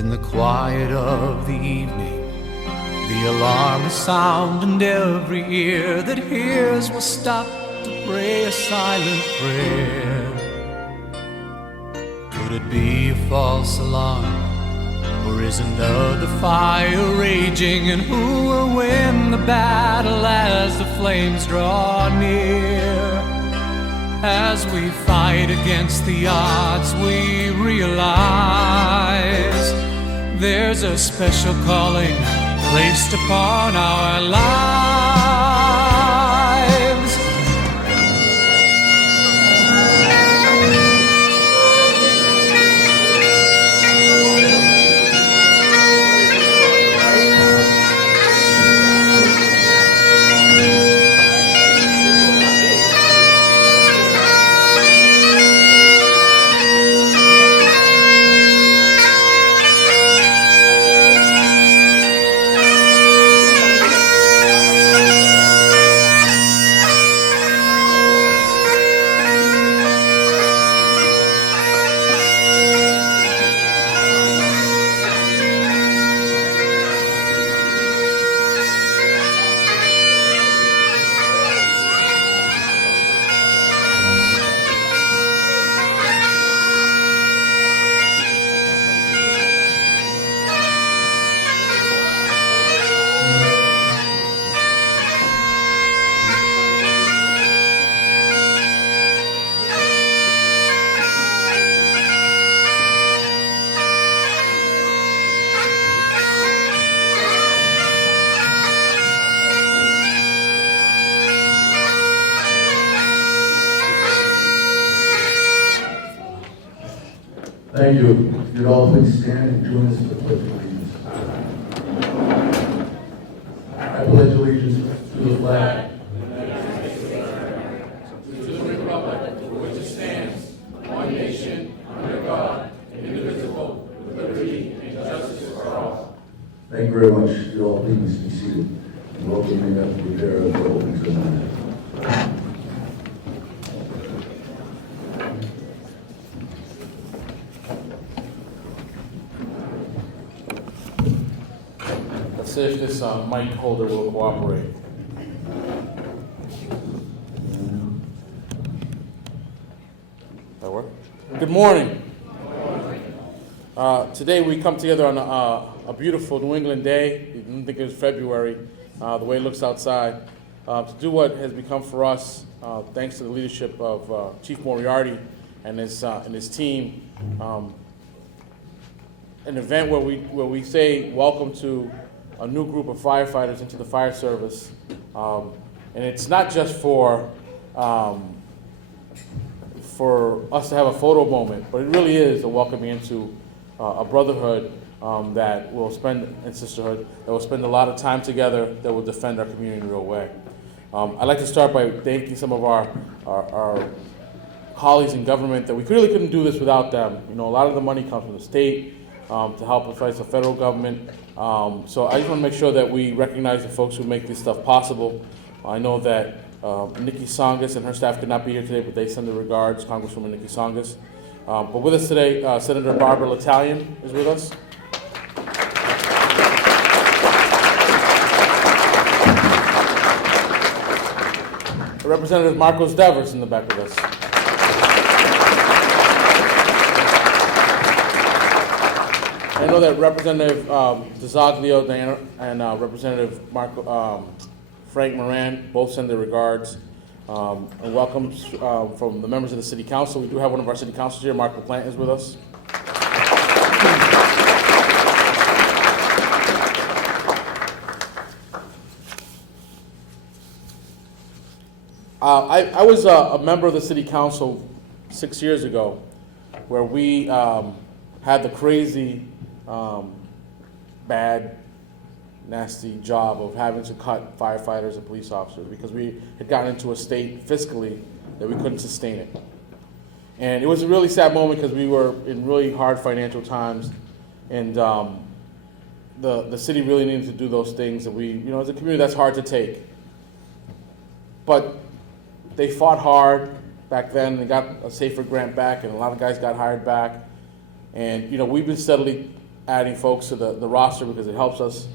In the quiet of the evening, the alarm will sound, and every ear that hears will stop to pray a silent prayer. Could it be a false alarm, or is another fire raging? And who will win the battle as the flames draw near? As we fight against the odds, we realize there's a special calling placed upon our lives. Thank you. If you'd all please stand and join us in the Pledge of Allegiance. I pledge allegiance to the flag to the republic for which it stands, one nation, under God, indivisible, with liberty and justice for all. Thank you very much. You all please be seated. Welcoming up to prepare for opening ceremony. Let's see if this mic holder will cooperate. That work? Good morning. Today we come together on a beautiful New England day. I didn't think it was February, the way it looks outside, to do what has become for us, thanks to the leadership of Chief Moriarty and his team, an event where we say welcome to a new group of firefighters into the fire service. And it's not just for us to have a photo moment, but it really is a welcoming into a brotherhood that will spend, and sisterhood, that will spend a lot of time together, that will defend our community in a real way. I'd like to start by thanking some of our colleagues in government that we really couldn't do this without them. You know, a lot of the money comes from the state to help us fight the federal government. So I just want to make sure that we recognize the folks who make this stuff possible. I know that Nikki Songas and her staff could not be here today, but they send their regards, Congresswoman Nikki Songas. But with us today, Senator Barbara L'Italian is with us. Representative Marcos Devers in the back with us. I know that Representative DeZoglio and Representative Frank Moran both send their regards and welcomes from the members of the City Council. We do have one of our City Councilors here, Mark LaPlante, is with us. I was a member of the City Council 6 years ago, where we had the crazy, bad, nasty job of having to cut firefighters and police officers because we had gotten into a state fiscally that we couldn't sustain it. And it was a really sad moment because we were in really hard financial times, and the city really needed to do those things that we, you know, as a community, that's hard to take. But they fought hard back then. They got a safer grant back, and a lot of guys got hired back. And you know, we've been steadily adding folks to the roster because it helps us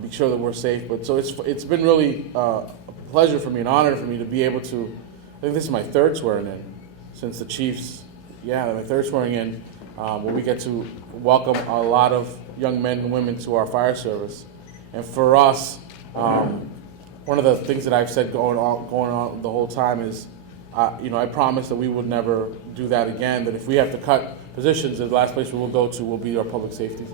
be sure that we're safe. But so it's been really a pleasure for me, an honor for me to be able to. I think this is my third swearing in since the Chiefs. Yeah, my third swearing in, where we get to welcome a lot of young men and women to our fire service. And for us, one of the things that I've said going on the whole time is, I promise that we would never do that again. That if we have to cut positions, the last place we will go to will be our public safety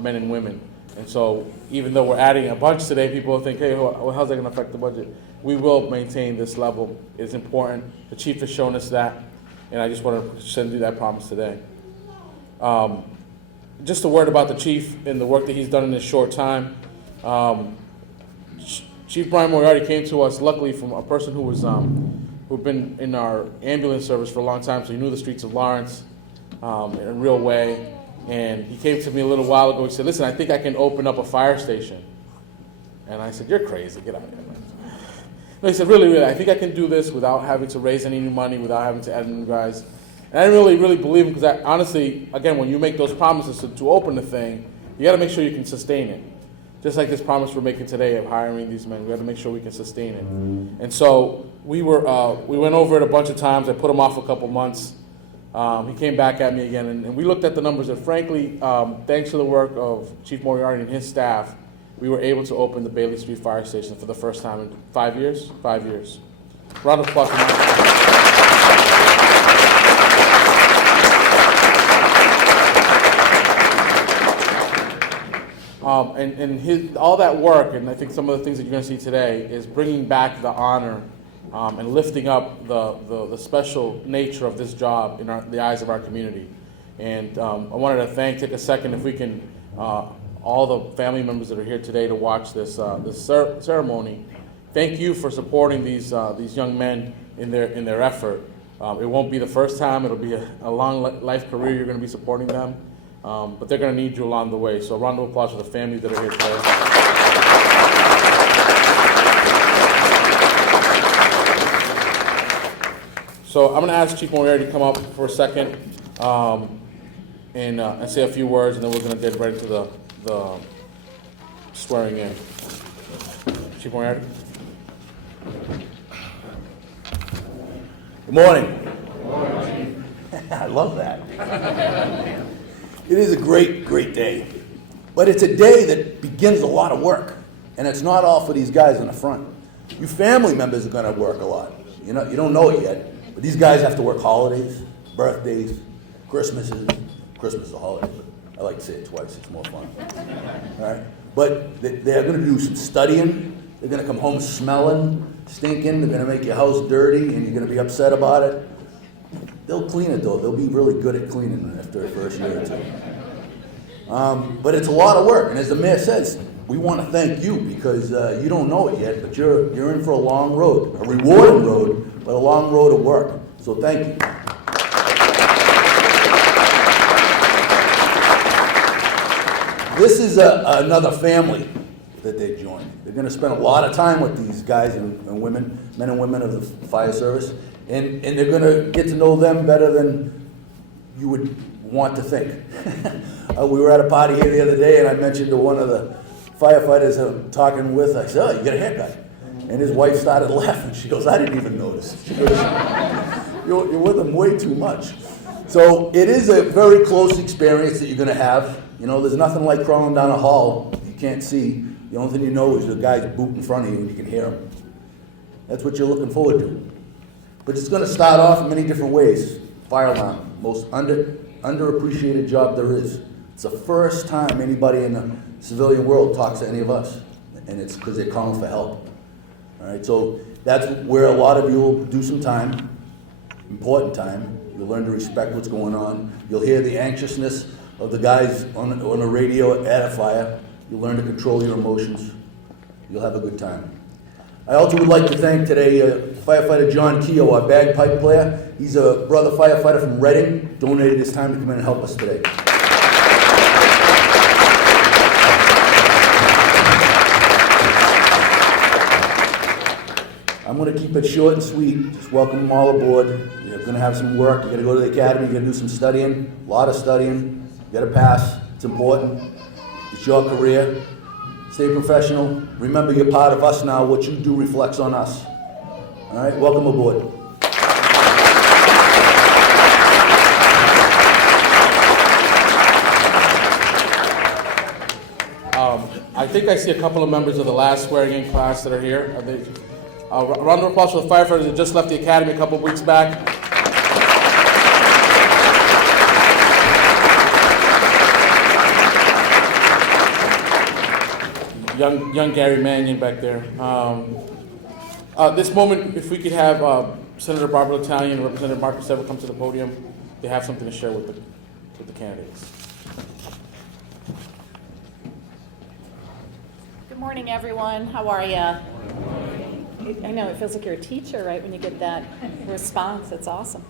men and women. And so, even though we're adding a bunch today, people will think, hey, how's that going to affect the budget? We will maintain this level. It's important. The chief has shown us that, and I just want to send you that promise today. Just a word about the chief and the work that he's done in this short time. Chief Brian Moriarty came to us, luckily, from a person who was who'd been in our ambulance service for a long time, so he knew the streets of Lawrence in a real way. And he came to me a little while ago. He said, "Listen, I think I can open up a fire station." And I said, "You're crazy. Get out of here." No, he said, really, I think I can do this without having to raise any new money, without having to add new guys. And I didn't really believe him because, honestly, again, when you make those promises to open the thing, you got to make sure you can sustain it. Just like this promise we're making today of hiring these men, we got to make sure we can sustain it. And so we went over it a bunch of times. I put him off a couple months. He came back at me again, and we looked at the numbers. And frankly, thanks to the work of Chief Moriarty and his staff, we were able to open the Bailey Street Fire Station for the first time in 5 years. 5 years. Round of applause for Mike. And all that work, and I think some of the things that you're going to see today, is bringing back the honor and lifting up the special nature of this job in the eyes of our community. And I wanted to take a second, if we can, all the family members that are here today to watch this ceremony. Thank you for supporting these young men in their effort. It won't be the first time. It'll be a long life career. You're going to be supporting them. But they're going to need you along the way. So a round of applause for the families that are here today. So I'm going to ask Chief Moriarty to come up for a second and say a few words, and then we're going to get right into the swearing in. Chief Moriarty. Good morning. Good morning. I love that. It is a great, great day. But it's a day that begins a lot of work. And it's not all for these guys in the front. You family members are going to work a lot. You don't know it yet, but these guys have to work holidays, birthdays, Christmases. Christmas is a holiday, but I like to say it twice. It's more fun. All right? But they're going to do some studying. They're going to come home smelling, stinking. They're going to make your house dirty, and you're going to be upset about it. They'll clean it, though. They'll be really good at cleaning after the first year or two. But it's a lot of work. And as the mayor says, we want to thank you because you don't know it yet, but you're in for a long road, a rewarding road, but a long road of work. So thank you. This is another family that they joined. They're going to spend a lot of time with these guys and women, men and women of the fire service. And they're going to get to know them better than you would want to think. We were at a party here the other day, and I mentioned to one of the firefighters I'm talking with, I said, "Oh, you got a haircut." And his wife started laughing. She goes, "I didn't even notice." She goes, you're with them way too much. So it is a very close experience that you're going to have. There's nothing like crawling down a hall you can't see. The only thing you know is the guy's boot in front of you and you can hear him. That's what you're looking forward to. But it's going to start off in many different ways. Fire alarm, most underappreciated job there is. It's the first time anybody in the civilian world talks to any of us, and it's because they're calling for help. All right, so that's where a lot of you will do some time, important time. You'll learn to respect what's going on. You'll hear the anxiousness of the guys on the radio at a fire. You'll learn to control your emotions. You'll have a good time. I also would like to thank today firefighter John Keogh, our bagpipe player. He's a brother firefighter from Reading, donated his time to come in and help us today. I'm going to keep it short and sweet. Just welcome them all aboard. You're going to have some work. You're going to go to the academy. You're going to do some studying, a lot of studying. You got to pass. It's important. It's your career. Stay professional. Remember, you're part of us now. What you do reflects on us. All right? Welcome aboard. I think I see a couple of members of the last swearing-in class that are here. Are they, round of applause for the firefighters that just left the academy a couple of weeks back. Young Gary Mannion back there. This moment, if we could have Senator Barbara Italian and Representative Mark Sever come to the podium, they have something to share with the candidates. Good morning, everyone. How are you? I know, it feels like you're a teacher, right, when you get that response. It's awesome.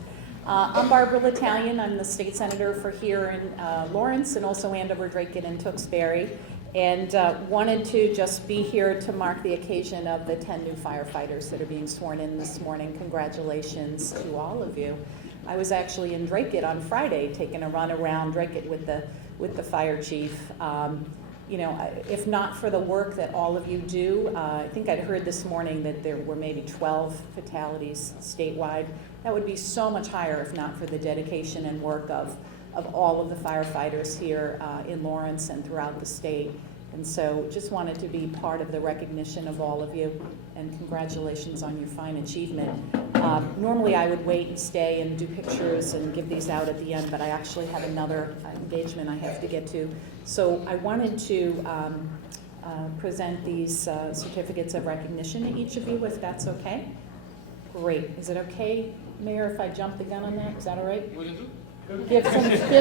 I'm Barbara Italian. I'm the state senator for here in Lawrence and also Andover, Dracut, and Tewksbury. And wanted to just be here to mark the occasion of the 10 new firefighters that are being sworn in this morning. Congratulations to all of you. I was actually in Dracut on Friday, taking a run around Dracut with the fire chief. You know, if not for the work that all of you do, I think I'd heard this morning that there were maybe 12 fatalities statewide. That would be so much higher if not for the dedication and work of all of the firefighters here in Lawrence and throughout the state. And so just wanted to be part of the recognition of all of you, and congratulations on your fine achievement. Normally I would wait and stay and do pictures and give these out at the end, but I actually have another engagement I have to get to. So I wanted to present these certificates of recognition to each of you, if that's okay. Great. Is it okay, Mayor, if I jump the gun on that? Is that all right? Give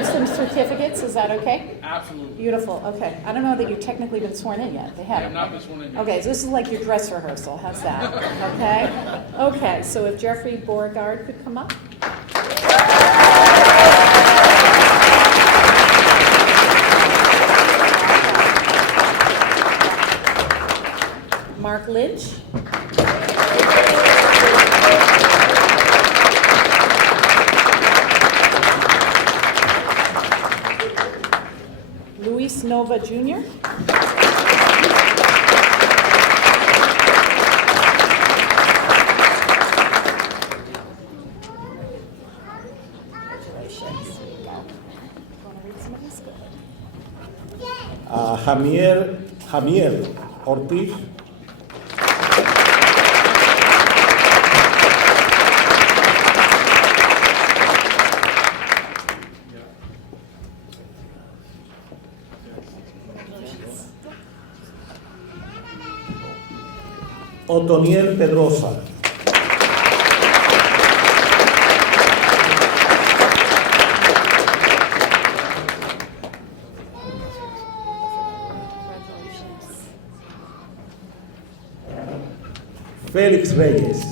some certificates, is that okay? Absolutely. Beautiful, okay. I don't know that you've technically been sworn in yet. They haven't. I have not been sworn in yet. Okay, so this is like your dress rehearsal. How's that? Okay? Okay, so if Jeffrey Beauregard could come up. Mark Lynch. Luis Nova Jr. Congratulations. Here you go. Want to read some of this? Go ahead. Jamiel Ortiz. Otoniel Pedrosa. Félix Reyes.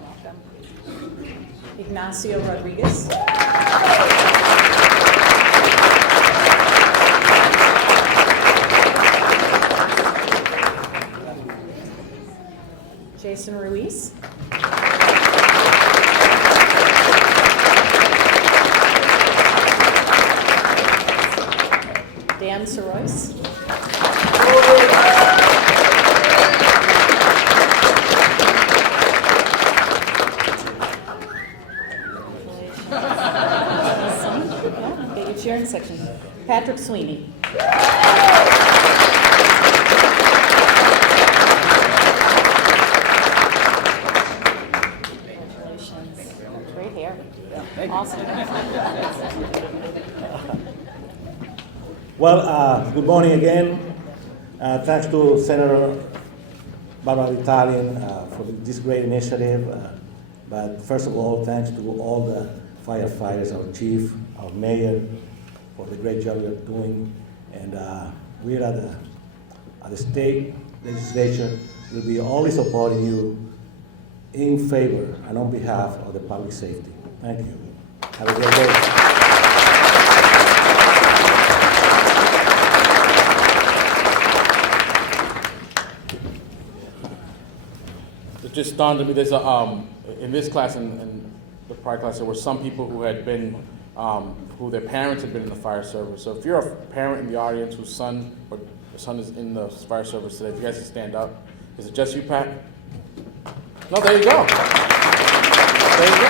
Welcome. Ignacio Rodriguez. Jason Ruiz. Dan Sorois. Get your cheering section. Patrick Sweeney. Great hair. Awesome. Well, good morning again. Thanks to Senator Barbara Italian for this great initiative. But first of all, thanks to all the firefighters, our chief, our mayor, for the great job you're doing. And we're at the state legislature. We'll be always supporting you in favor and on behalf of the public safety. Thank you. Have a great day. The just dawned on me, there's a, in this class and the prior class, there were some people who had been, who their parents had been in the fire service. So if you're a parent in the audience whose son or son is in the fire service today, if you guys can stand up. Is it just you, Pat? No, there you go. There you go.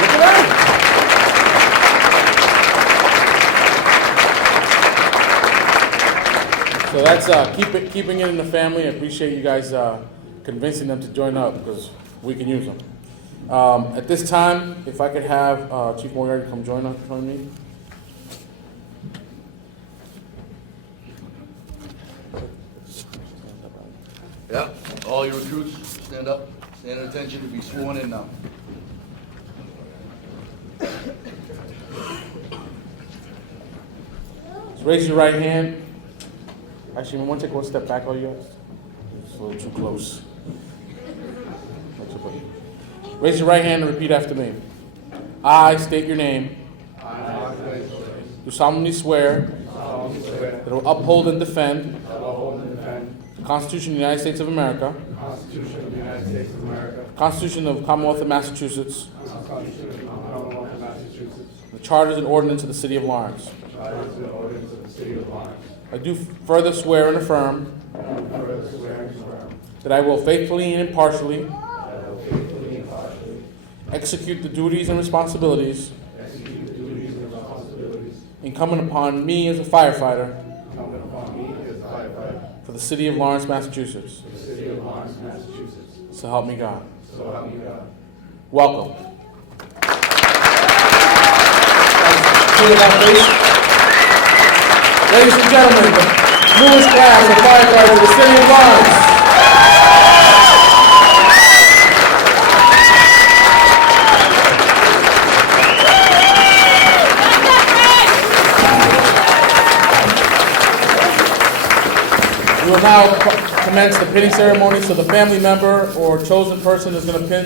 Look at that. So that's keeping it in the family. I appreciate you guys convincing them to join up because we can use them. At this time, if I could have Chief Moriarty come join me. Yeah, all your recruits, stand up, stand at attention to be sworn in now. So raise your right hand. Actually, we want to take one step back, all you guys. It's a little too close. Raise your right hand and repeat after me. I state your name. Do solemnly swear that I will uphold and defend the Constitution of the United States of America, the Constitution of the Commonwealth of Massachusetts, the Charters and Ordinance of the City of Lawrence. I do further swear and affirm that I will faithfully and impartially execute the duties and responsibilities incumbent upon me as a firefighter for the City of Lawrence, Massachusetts. So help me God. Welcome. Ladies and gentlemen, the newest class of firefighters of the City of Lawrence. We will now commence the pinning ceremony, so the family member or chosen person is going to pin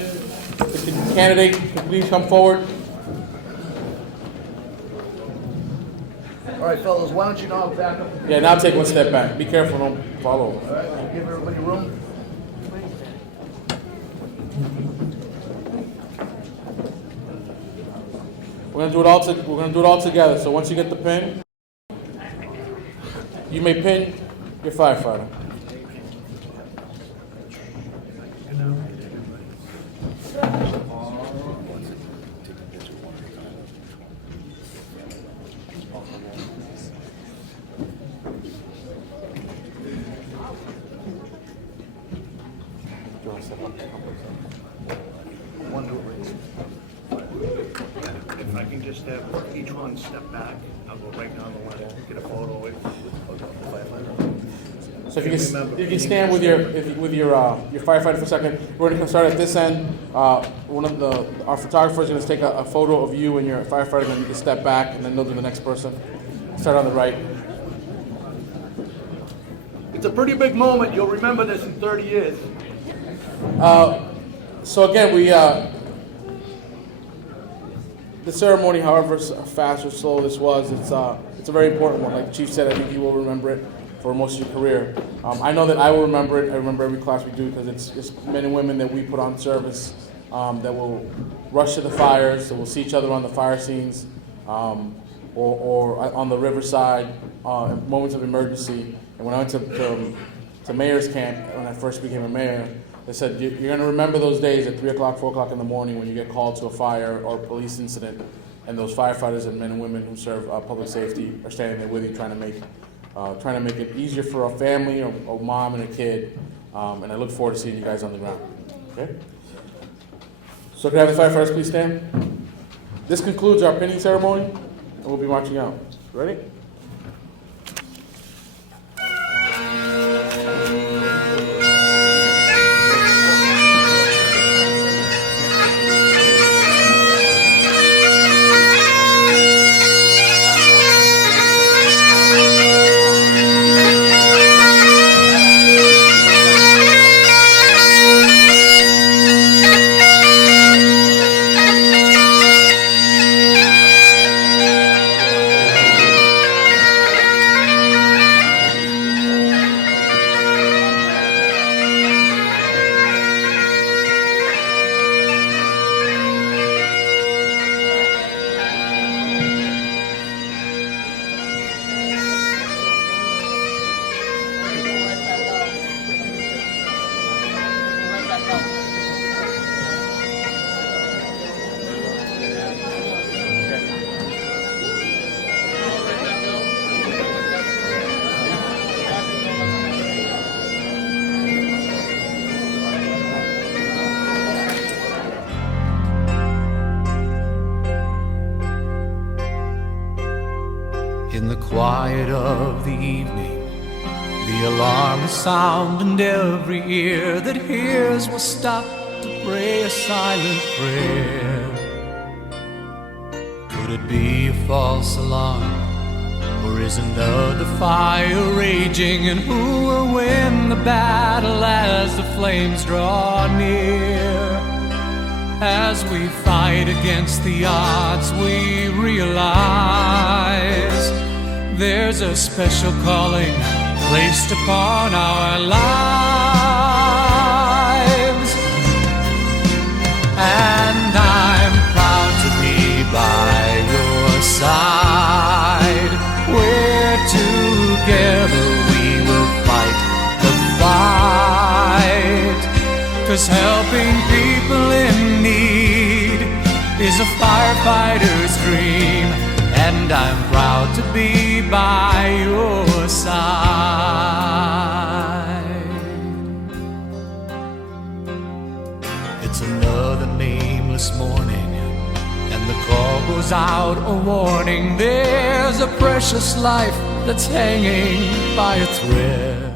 the candidate. Please come forward. All right, fellas, why don't you now back up? Yeah, now take one step back. Be careful, don't fall over. All right, give everybody room. We're gonna do it all together. So once you get the pin, you may pin your firefighter. If I can just have each one step back, I'll go right down the line, get a photo with the firefighter. So if you can stand with your firefighter for a second. We're going to start at this end. Our photographer is going to take a photo of you and your firefighter, and then you can step back, and then they'll do the next person. Start on the right. It's a pretty big moment. You'll remember this in 30 years. So again, the ceremony, however fast or slow this was, it's a very important one. Like the Chief said, I think you will remember it for most of your career. I know that I will remember it. I remember every class we do because it's men and women that we put on service that will rush to the fires, that will see each other on the fire scenes or on the riverside in moments of emergency. And when I went to mayor's camp, when I first became a mayor, they said, you're going to remember those days at 3 o'clock, 4 o'clock in the morning when you get called to a fire or a police incident, and those firefighters and men and women who serve public safety are standing there with you trying to make it easier for a family or a mom and a kid. And I look forward to seeing you guys on the ground. Okay? So can I have the firefighters please stand? This concludes our pinning ceremony, and we'll be marching out. Ready? In the quiet of the evening, the alarm will sound, and every ear that hears will stop to pray a silent prayer. Could it be a false alarm, or is another fire raging? And who will win the battle as the flames draw near? As we fight against the odds, we realize there's a special calling placed upon our lives. And I'm proud to be by your side, where together we will fight the fight. 'Cause helping people in need is a firefighter's dream, and I'm proud to be by your side. It's another nameless morning, and the call goes out a warning. There's a precious life that's hanging by a thread.